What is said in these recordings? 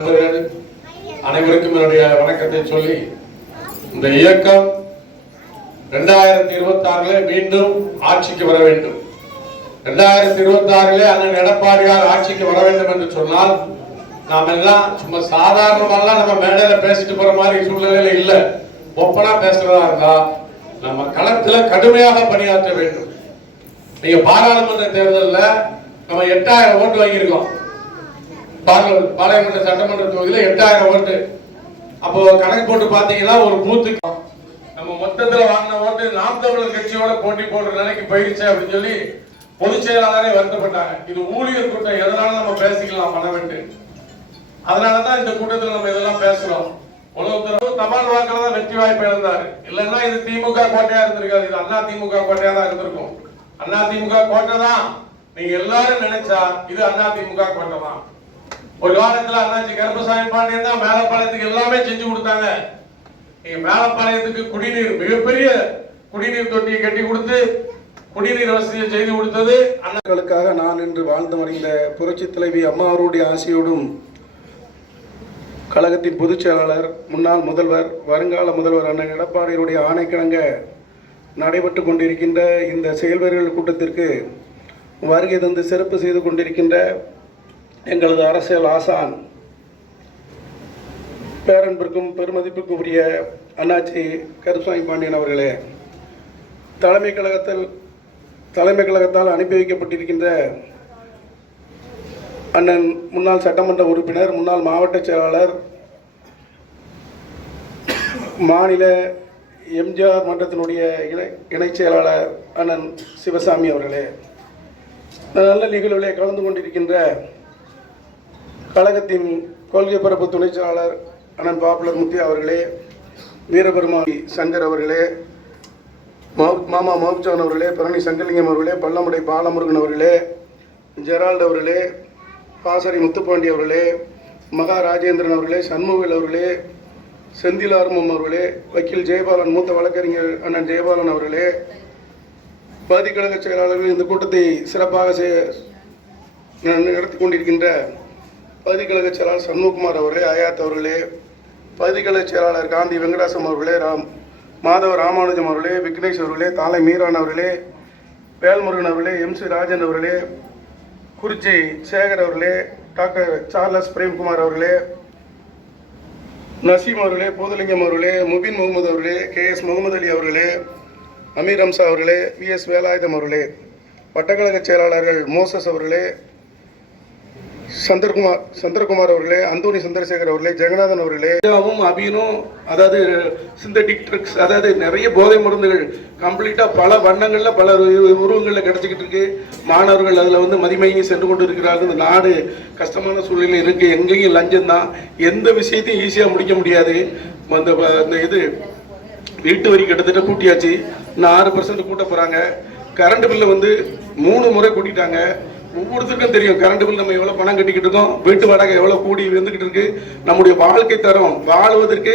அனைவருக்கும் என்னுடைய வணக்கத்தை சொல்லி இந்த இயக்கம் இரண்டாயிரத்தி இருபத்தி ஆறுல மீண்டும் ஆட்சிக்கு வர வேண்டும். இரண்டாயிரத்தி இருபத்தி ஆறுல அண்ணன் எடப்பாடியார் ஆட்சிக்கு வர வேண்டும் என்று சொன்னால் நாம் எல்லாம் சும்மா சாதாரணமெல்லாம் நம்ம மேடையில பேசிட்டு போற மாதிரி சூழ்நிலையில இல்ல. ஒப்பனா பேசுறதா இருந்தா நம்ம களத்துல கடுமையாக பணியாற்ற வேண்டும். நீங்க பாராளுமன்ற தேர்தலில் நம்ம எட்டாயிரம் ஓட்டு வாங்கியிருக்கோம். பாகலூர் பாளையமன்ற சட்டமன்ற தொகுதியில் எட்டாயிரம் ஓட்டு. அப்போ கணக்கு போட்டு பார்த்தீங்கன்னா ஒரு பூத்துக்கு நம்ம மொத்தத்தில் வாங்கின ஓட்டு நாம் தமிழர் கட்சியோட போட்டி போடுற நிலைக்கு போயிடுச்சு அப்படின்னு சொல்லி பொதுச் செயலாளரே வருத்தப்பட்டாங்க. இது ஊழியர் கூட்டம் எதனால நம்ம பேசிக்கலாம் பண்ண அதனாலதான் இந்த கூட்டத்தில் நம்ம இதெல்லாம் பேசுறோம். உலகத்தரவு தபால் வாக்குல தான் வெற்றி வாய்ப்பு இழந்தாரு. இல்லைன்னா இது திமுக கோட்டையா இருந்திருக்காது. இது அண்ணா திமுக கோட்டையா தான் இருந்திருக்கும். அண்ணா திமுக கோட்டை தான். நீங்க எல்லாரும் நினைச்சா இது அண்ணா திமுக கோட்டை தான். ஒரு காலத்துல அண்ணாச்சி கருப்பசாமி பாண்டியன் தான் மேலப்பாளையத்துக்கு எல்லாமே செஞ்சு கொடுத்தாங்க. நீங்க மேலப்பாளையத்துக்கு குடிநீர் மிகப்பெரிய குடிநீர் தொட்டியை கட்டி கொடுத்து குடிநீர் வசதியை செய்து கொடுத்தது அண்ணாக்களுக்காக நான் இன்று வாழ்ந்து மறைந்த புரட்சி தலைவி அம்மா அவருடைய ஆசையோடும் கழகத்தின் பொதுச் செயலாளர் முன்னாள் முதல்வர் வருங்கால முதல்வர் அண்ணன் எடப்பாடியருடைய ஆணைக்கிழங்க நடைபெற்று கொண்டிருக்கின்ற இந்த செயல்வீரர்கள் கூட்டத்திற்கு வருகை தந்து சிறப்பு செய்து கொண்டிருக்கின்ற எங்களது அரசியல் ஆசான் பேரன்பிற்கும் பெருமதிப்புக்கும் உரிய அண்ணாச்சி கருசாமி பாண்டியன் அவர்களே தலைமை கழகத்தில் தலைமை கழகத்தால் அனுப்பி வைக்கப்பட்டிருக்கின்ற அண்ணன் முன்னாள் சட்டமன்ற உறுப்பினர் முன்னாள் மாவட்ட செயலாளர் மாநில எம்ஜிஆர் மன்றத்தினுடைய இணை இணைச் செயலாளர் அண்ணன் சிவசாமி அவர்களே நல்ல நிகழ்வுகளை கலந்து கொண்டிருக்கின்ற கழகத்தின் கொள்கை பரப்பு துணைச் செயலாளர் அண்ணன் பாப்புலர் முத்தி அவர்களே வீரபெருமாள் சங்கர் அவர்களே மாமா மஹுப்சான் அவர்களே பழனி சங்கலிங்கம் அவர்களே பல்லமுடை பாலமுருகன் அவர்களே ஜெரால்ட் அவர்களே பாசரி முத்துப்பாண்டி அவர்களே மகா ராஜேந்திரன் அவர்களே சண்முகல் அவர்களே செந்திலார்மம் அவர்களே வக்கீல் ஜெயபாலன் மூத்த வழக்கறிஞர் அண்ணன் ஜெயபாலன் அவர்களே பாதிக்கழக செயலாளர்கள் இந்த கூட்டத்தை சிறப்பாக நடத்தி கொண்டிருக்கின்ற பகுதிக்கழக செயலாளர் சண்முகுமார் அவர்களே ஆயாத் அவர்களே பகுதிக்கழக செயலாளர் காந்தி வெங்கடாசம் அவர்களே ராம் மாதவ ராமானுஜம் அவர்களே விக்னேஷ் அவர்களே தாலை மீரான் அவர்களே வேல்முருகன் அவர்களே எம் சி ராஜன் அவர்களே குறிச்சி சேகர் அவர்களே டாக்டர் சார்லஸ் பிரேம்குமார் அவர்களே நசீம் அவர்களே போதலிங்கம் அவர்களே முபின் முகமது அவர்களே கே எஸ் முகமது அலி அவர்களே அமீர் அம்சா அவர்களே வி எஸ் வேலாயுதம் அவர்களே வட்டக்கழக செயலாளர்கள் மோசஸ் அவர்களே சந்திரகுமார் சந்திரகுமார் அவர்களே அந்தோனி சந்திரசேகர் அவர்களே ஜெகநாதன் அவர்களே கஞ்சாவும் அபீனும் அதாவது சிந்தட்டிக் ட்ரிக்ஸ் அதாவது நிறைய போதை மருந்துகள் கம்ப்ளீட்டாக பல வண்ணங்களில் பல உருவங்களில் கிடச்சிக்கிட்டு இருக்கு. மாணவர்கள் அதில் வந்து மதிமயங்கி சென்று கொண்டு இருக்கிறார்கள் இந்த நாடு கஷ்டமான சூழ்நிலை இருக்குது எங்கேயும் லஞ்சம் தான். எந்த விஷயத்தையும் ஈஸியாக முடிக்க முடியாது. அந்த அந்த இது வீட்டு வரி கிட்டத்தட்ட கூட்டியாச்சு. இன்னும் ஆறு பர்சன்ட் கூட்ட போகிறாங்க கரண்ட் பில்லை வந்து மூணு முறை கூட்டிட்டாங்க. ஒவ்வொருத்தருக்கும் தெரியும். கரண்ட் பில் நம்ம எவ்வளோ பணம் கட்டிக்கிட்டு இருக்கோம் வீட்டு வாடகை எவ்வளோ கூடி வந்துக்கிட்டு இருக்கு நம்முடைய வாழ்க்கை தரம் வாழ்வதற்கு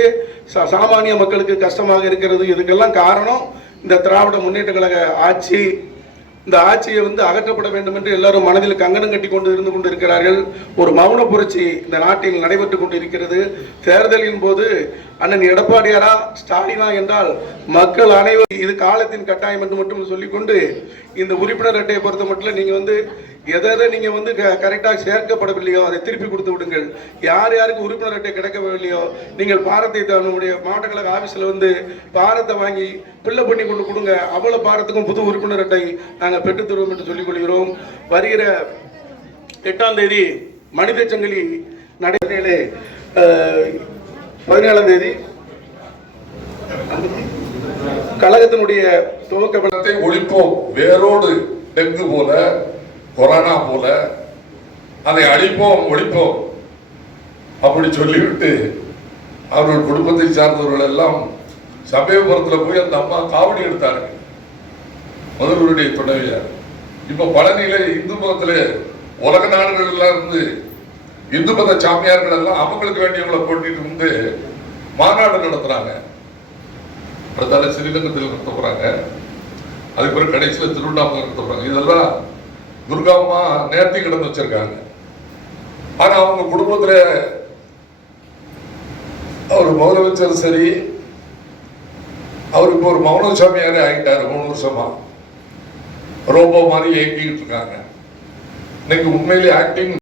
சா- சாமானிய மக்களுக்கு கஷ்டமாக இருக்கிறது இதுக்கெல்லாம் காரணம் இந்த திராவிட முன்னேற்ற கழக ஆட்சி. இந்த ஆட்சியை வந்து அகற்றப்பட வேண்டும் என்று எல்லாரும் மனதில் கங்கணம் கட்டி கொண்டு இருந்து கொண்டு இருக்கிறார்கள் ஒரு மௌன புரட்சி இந்த நாட்டில் நடைபெற்று கொண்டு இருக்கிறது தேர்தலின் போது அண்ணன் எடப்பாடியாரா ஸ்டாலினா என்றால் மக்கள் அனைவரும் இது காலத்தின் கட்டாயம் என்று மட்டும் சொல்லிக்கொண்டு இந்த உறுப்பினர் அட்டையை பொறுத்த மட்டும் நீங்கள் வந்து எதை எதை நீங்கள் வந்து கரெக்டாக சேர்க்கப்படவில்லையோ அதை திருப்பி கொடுத்து விடுங்கள். யார் யாருக்கு உறுப்பினர் அட்டை கிடைக்கவில்லையோ நீங்கள் பாரத்தை த- நம்முடைய மாவட்ட கழக ஆஃபீஸில் வந்து பாரத்தை வாங்கி பிள்ளை பண்ணி கொண்டு கொடுங்க. அவ்வளோ பாரத்துக்கும் புது உறுப்பினர் அட்டை நாங்கள் பெற்றுத்தருவோம் என்று சொல்லிக் கொள்கிறோம். வருகிற எட்டாம் தேதி மனித சங்கிலி நடைமுறையிலே பதினேழாம் தேதி. கழகத்தினுடைய துவக்க விழா ஒழிப்போம். வேரோடு டெங்கு போல கொரோனா போல அதை அழிப்போம் ஒழிப்போம். அப்படி சொல்லிவிட்டு அவர்கள் குடும்பத்தை சார்ந்தவர்கள் எல்லாம் சமயபுரத்தில் போய் அந்த அம்மா காவடி எடுத்தார்கள். முதல்வருடைய துணைவியார். இப்ப பழனியில இந்து மதத்தில் உலக நாடுகள் எல்லாம் இருந்து இந்து மத சாமியார்கள் எல்லாம் அவங்களுக்கு வேண்டியவங்களை போட்டிட்டு வந்து மாநாடு நடத்துறாங்க. அடுத்தால ஸ்ரீரங்கத்தில் நடத்த போறாங்க. அதுக்கு பிறகு கடைசியில் திருவண்ணாமலை நடத்த போறாங்க. இதெல்லாம் துர்காம்மா நேர்த்தி கிடந்து வச்சிருக்காங்க. ஆனா அவங்க குடும்பத்துல அவர் முதலமைச்சர் சரி. அவருக்கு ஒரு மௌன சாமியாரே ஆகிட்டாரு மூணு வருஷமா. ரோபோ மாதிரி இயக்கிக்கிட்டு இருக்காங்க. இன்னைக்கு உண்மையிலேயே ஆக்டிங்